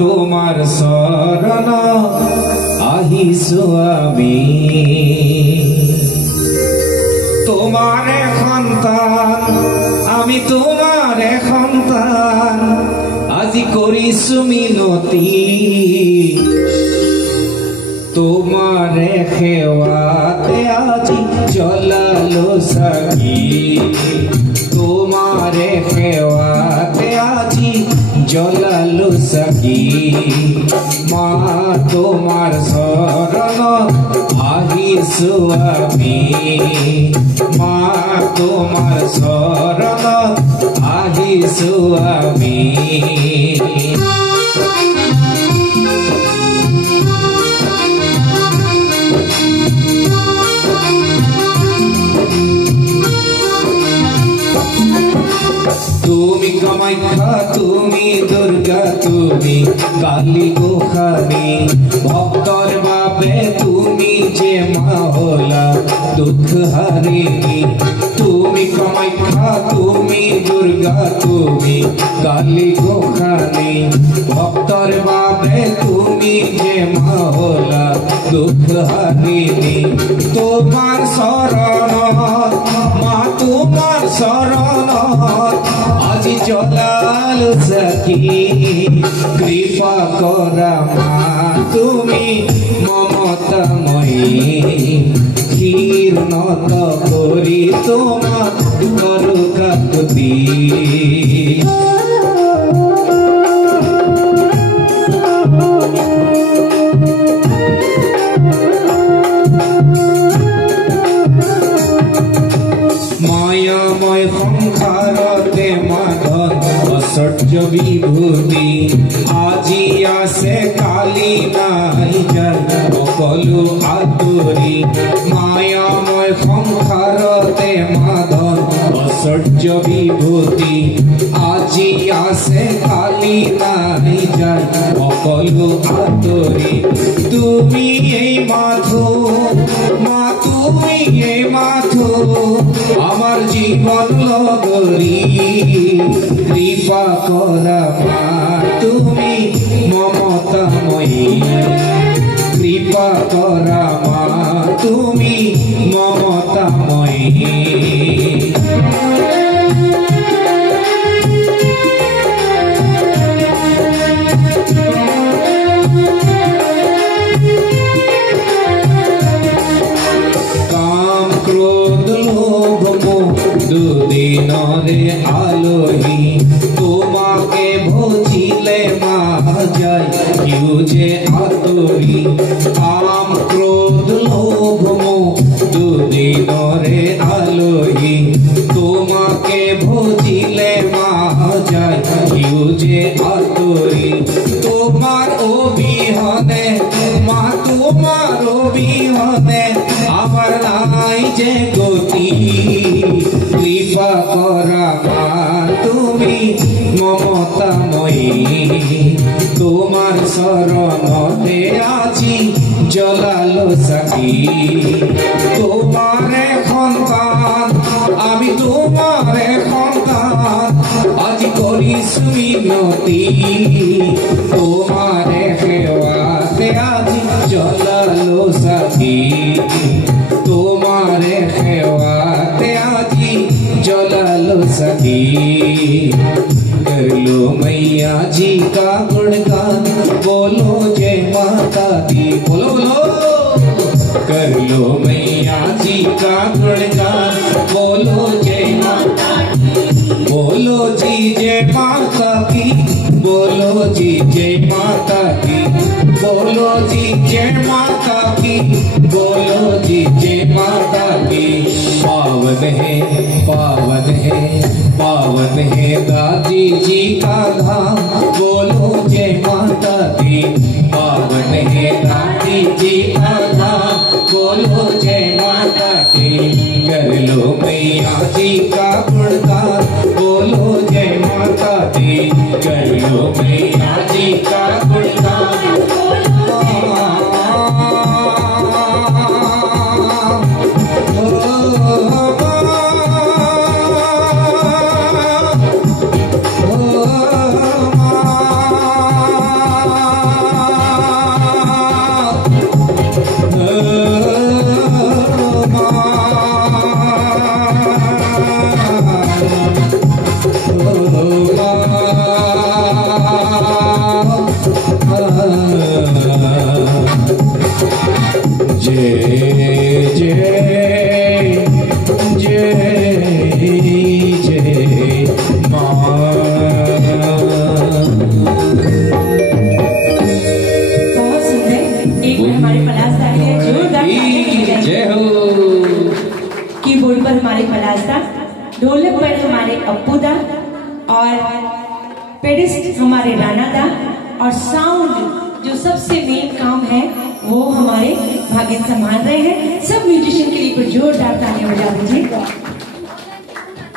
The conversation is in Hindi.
তোমার শরণ আহিছো আমি তোমার সন্তান আমি তোমার সন্তান আজি কৰিছো মিনতি তোমার সেৱাতে আজি জ্বলালো চাকি তোমার সেৱাতে আজি জ্বলালো চাকি মা তোমার শরণ আহিছো আমি মা তোমার শরণ আহিছো আমি তুমি কামাখ্যা তুমি দুর্গা তুমি কালী গোসানী ভক্তর বাবে তুমি যে মা হলা দুঃখ হারিণী তুমি কামাখ্যা তুমি দুর্গা তুমি কালী গোসানী ভক্তর বাবে তুমি যে মা হলা দুঃখ হারিণী তোমার শরণ মা তোমার শরণ আজি জ্বলালো চাকি কৃপা করা মা তুমি মমতাময়ী ক্ষীর নত করি তোমার করু কাকুতি মায়াময় সংসারতে মাধন ঐশ্বর্য বিভূতি আজি আছে কালি নাই যায় সকলো আঁতৰি মায়াময় সংসারতে মাধন ঐশ্বর্য বিভূতি আজি আছে কালি নাই যায় সকলো আঁতৰি তুমি এই মাথো মা তুমি এই মাথো আমার জীবন লগরি কৃপা করা মা তুমি মমতাময়ী কৃপা করা মা তুমি মমতাময়ী দুদিনরে আলোহী তোমাকে ভজিলে মা যায় কেউ যে আতরি কাম ক্রোধ লোভ মোহ দুদিনরে আলোহী তোমাকে ভজিলে মা যায় কেউ যে আতরি তোমার অবিহনে মা তোমার অবিহনে আমার নাই যে গতি কৃপা করা মা তুমি মমতাময়ী তোমার শরণতে আজি জ্বলালো চাকি তোমার সন্তান আমি তোমার সন্তান আজি কৰিছো মিনতি তোমার সেৱাতে আজি জ্বলালো চাকি তোমার সেৱাতে আজি জ্বলাलो सकी कर लो मैया जी का गुणगान बोलो जय माता दी बोलो बोलो कर लो मैया जी का गुणगान बोलो जय माता बोलो जी जय माता की बोलो जी जय माता की बोलो जी जय माता की बोलो जी जय माता की पावन है पावन है पावन है दादी जी का धाम। कर लो मैया जी का गुणगान। जय जय जय जय माँ। बहुत सुंदर, एक बार हमारे पलासदार के लिए जोरदार तालियां की जाए। जय हो। कीबोर्ड पर हमारे पलासदार, ढोलक पर हमारे अप्पूदा और पेडिस्ट हमारे रानादा और साउंड जो सबसे मेन काम है वो हमारे भागिन संभाल रहे हैं। सब म्यूजिशियन के लिए जोरदार तालियां बजा दीजिए।